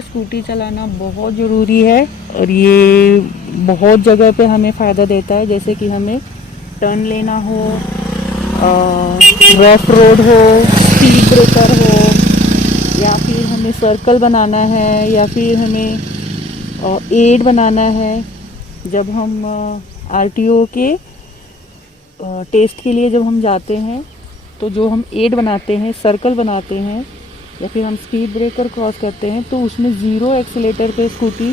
Scooty चलाना बहुत ज़रूरी है और ये बहुत जगह पे हमें फ़ायदा देता है। जैसे कि हमें टर्न लेना हो, रफ रोड हो, स्पीड ब्रेकर हो, या फिर हमें सर्कल बनाना है, या फिर हमें एड बनाना है। जब हम आरटीओ के टेस्ट के लिए जब हम जाते हैं तो जो हम एड बनाते हैं, सर्कल बनाते हैं, या फिर हम स्पीड ब्रेकर क्रॉस करते हैं, तो उसमें ज़ीरो एक्सीलेटर पे स्कूटी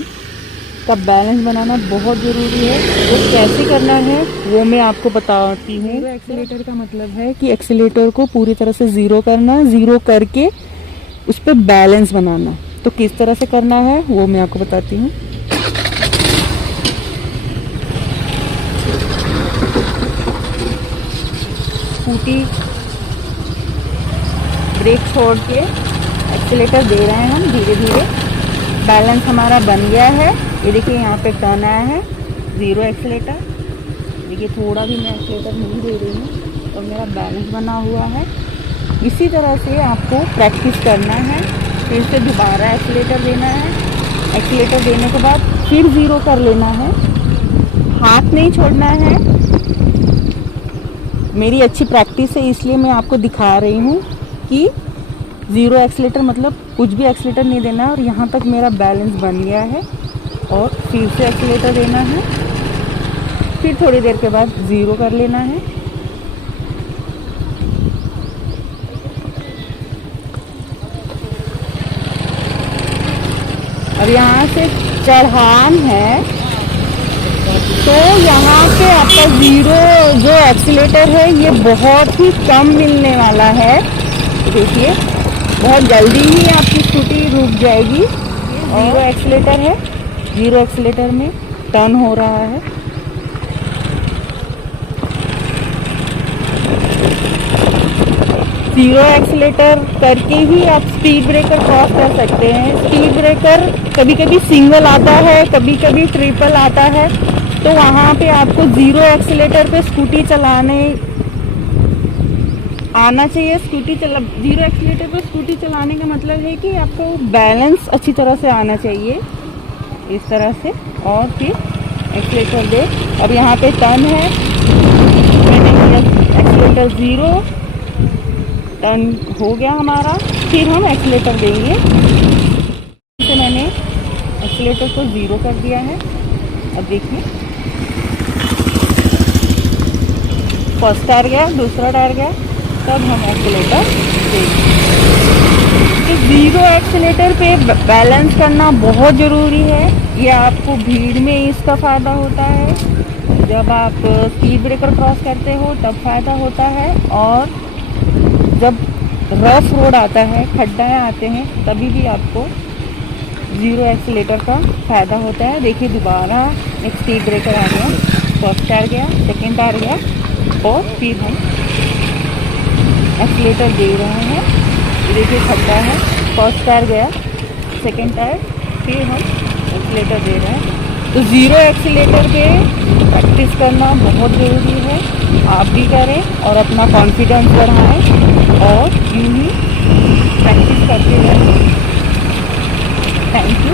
का बैलेंस बनाना बहुत ज़रूरी है। वो कैसे करना है वो मैं आपको बताती हूँ। ज़ीरो एक्सीलेटर का मतलब है कि एक्सीलेटर को पूरी तरह से ज़ीरो करना, ज़ीरो करके उस पर बैलेंस बनाना। तो किस तरह से करना है वो मैं आपको बताती हूँ। स्कूटी ब्रेक छोड़ के एक्सीलेटर दे रहे हैं हम धीरे धीरे। बैलेंस हमारा बन गया है। ये देखिए यहाँ पे टर्न आया है, ज़ीरो एक्सीलेटर। देखिए थोड़ा भी मैं एक्सीलेटर नहीं दे रही हूँ और मेरा बैलेंस बना हुआ है। इसी तरह से आपको प्रैक्टिस करना है। फिर से दोबारा एक्सीलेटर देना है। एक्सीलेटर देने के बाद फिर ज़ीरो कर लेना है। हाथ नहीं छोड़ना है। मेरी अच्छी प्रैक्टिस है इसलिए मैं आपको दिखा रही हूँ कि ज़ीरो एक्सीलेटर मतलब कुछ भी एक्सीलेटर नहीं देना है। और यहाँ तक मेरा बैलेंस बन गया है और फिर से एक्सीलेटर देना है। फिर थोड़ी देर के बाद ज़ीरो कर लेना है। अब यहाँ से चढ़ान है तो यहाँ पे आपका ज़ीरो जो एक्सीलेटर है ये बहुत ही कम मिलने वाला है। देखिए बहुत जल्दी ही आपकी स्कूटी रुक जाएगी। ज़ीरो एक्सीलेटर है, ज़ीरो एक्सीलेटर में टर्न हो रहा है। ज़ीरो एक्सीलेटर करके ही आप स्पीड ब्रेकर क्रॉस कर सकते हैं। स्पीड ब्रेकर कभी कभी सिंगल आता है, कभी कभी ट्रिपल आता है, तो वहाँ पे आपको ज़ीरो एक्सीलेटर पे स्कूटी चलाने आना चाहिए। ज़ीरो एक्सीलेटर पर स्कूटी चलाने का मतलब है कि आपको बैलेंस अच्छी तरह से आना चाहिए, इस तरह से। और फिर एक्सीलेटर दे। अब यहाँ पे टर्न है, मैंने किया एक्सीलेटर ज़ीरो, टर्न हो गया हमारा। फिर हम एक्सीलेटर देंगे। तो मैंने एक्सीलेटर को ज़ीरो कर दिया है। अब देखिए फर्स्ट टायर गया, दूसरा टायर गया, तब हम एक्सीलेटर देंगे। ज़ीरो एक्सीलेटर पे बैलेंस करना बहुत ज़रूरी है। ये आपको भीड़ में इसका फ़ायदा होता है। जब आप स्पीड ब्रेकर क्रॉस करते हो तब फ़ायदा होता है, और जब रफ रोड आता है, खड्डा आते हैं, तभी भी आपको ज़ीरो एक्सीलेटर का फ़ायदा होता है। देखिए दोबारा एक स्पीड ब्रेकर आ गया, फर्स्ट टायर गया, सेकेंड टायर गया, और फिर हम एक्सीलेटर दे रहे हैं। देखिए खड्डा है, फर्स्ट टायर गया, सेकेंड टायर, फिर हम एक्सीलेटर दे रहे हैं। तो ज़ीरो एक्सीलेटर पे प्रैक्टिस करना बहुत ज़रूरी है। आप भी करें और अपना कॉन्फिडेंस बढ़ाएं और यूँ ही प्रैक्टिस करते रहें। Thank you.